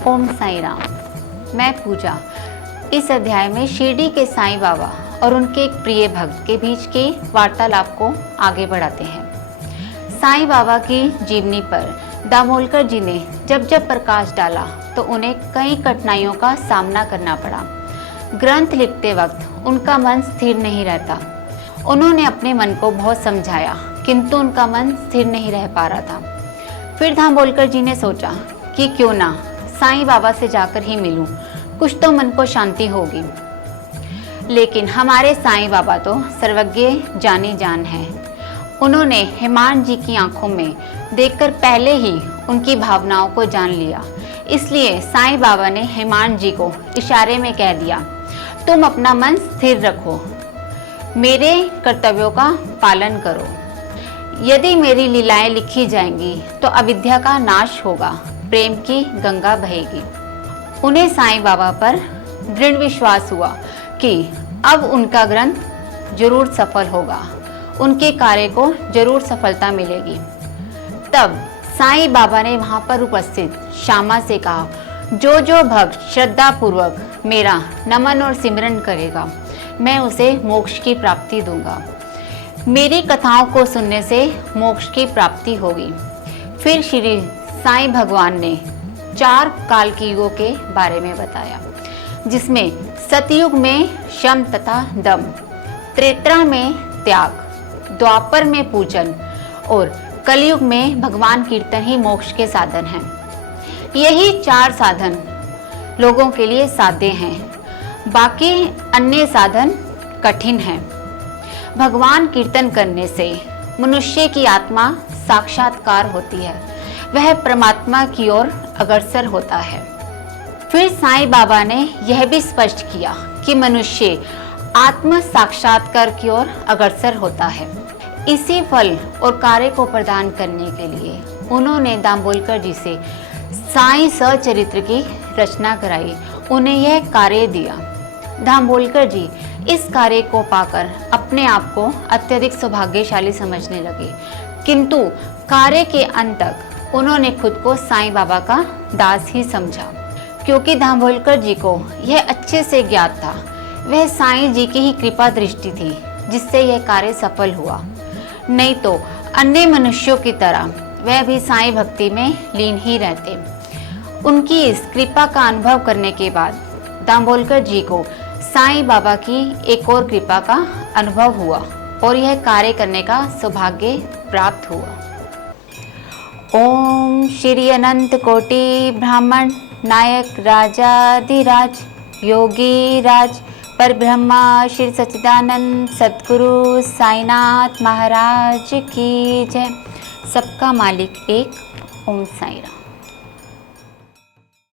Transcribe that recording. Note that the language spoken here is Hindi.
ओम साई राम। मैं पूजा। इस अध्याय में शिरडी के साईं बाबा और उनके एक प्रिय भक्त के बीच के वार्तालाप को आगे बढ़ाते हैं। साईं बाबा की जीवनी पर दामोलकर जी ने जब जब प्रकाश डाला तो उन्हें कई कठिनाइयों का सामना करना पड़ा। ग्रंथ लिखते वक्त उनका मन स्थिर नहीं रहता। उन्होंने अपने मन को बहुत समझाया, किंतु उनका मन स्थिर नहीं रह पा रहा था। फिर दामोलकर जी ने सोचा कि क्यों ना साईं बाबा से जाकर ही मिलूं, कुछ तो मन को शांति होगी। लेकिन हमारे साईं बाबा तो सर्वज्ञ जानी जान है। उन्होंने हेमान जी की आंखों में देखकर पहले ही उनकी भावनाओं को जान लिया। इसलिए साईं बाबा ने हेमान जी को इशारे में कह दिया, तुम अपना मन स्थिर रखो, मेरे कर्तव्यों का पालन करो। यदि मेरी लीलाएं लिखी जाएंगी तो अविद्या का नाश होगा, प्रेम की गंगा बहेगी। उन्हें साईं बाबा पर दृढ़ विश्वास हुआ कि अब उनका ग्रंथ जरूर सफल होगा, उनके कार्य को जरूर सफलता मिलेगी। तब साईं बाबा ने वहां पर उपस्थित श्यामा से कहा, जो भक्त श्रद्धा पूर्वक मेरा नमन और सिमरन करेगा, मैं उसे मोक्ष की प्राप्ति दूंगा। मेरी कथाओं को सुनने से मोक्ष की प्राप्ति होगी। फिर श्री साईं भगवान ने 4 काल की युगों के बारे में बताया, जिसमें सतयुग में शम तथा दम, त्रेता में त्याग, द्वापर में पूजन और कलयुग में भगवान कीर्तन ही मोक्ष के साधन हैं। यही 4 साधन लोगों के लिए साध्य हैं, बाकी अन्य साधन कठिन हैं। भगवान कीर्तन करने से मनुष्य की आत्मा साक्षात्कार होती है, वह परमात्मा की ओर अग्रसर होता है। फिर साईं बाबा ने यह भी स्पष्ट किया कि मनुष्य आत्म साक्षात्कार की ओर अग्रसर होता है। इसी फल और कार्य को प्रदान करने के लिए उन्होंने दामोलकर जी से साईं सचरित्र की रचना कराई, उन्हें यह कार्य दिया। दामोलकर जी इस कार्य को पाकर अपने आप को अत्यधिक सौभाग्यशाली समझने लगे, किंतु कार्य के अंत तक उन्होंने खुद को साईं बाबा का दास ही समझा, क्योंकि दामोलकर जी को यह अच्छे से ज्ञात था वह साईं जी की ही कृपा दृष्टि थी जिससे यह कार्य सफल हुआ। नहीं तो अन्य मनुष्यों की तरह वह भी साईं भक्ति में लीन ही रहते। उनकी इस कृपा का अनुभव करने के बाद दामोलकर जी को साईं बाबा की एक और कृपा का अनुभव हुआ और यह कार्य करने का सौभाग्य प्राप्त हुआ। ओम श्री अनंत कोटि ब्राह्मण नायक राजाधिराज योगी राज पर ब्रह्मा श्री सच्चिदानंद सद्गुरु साईनाथ महाराज की जय। सबका मालिक एक। ओम साई राम।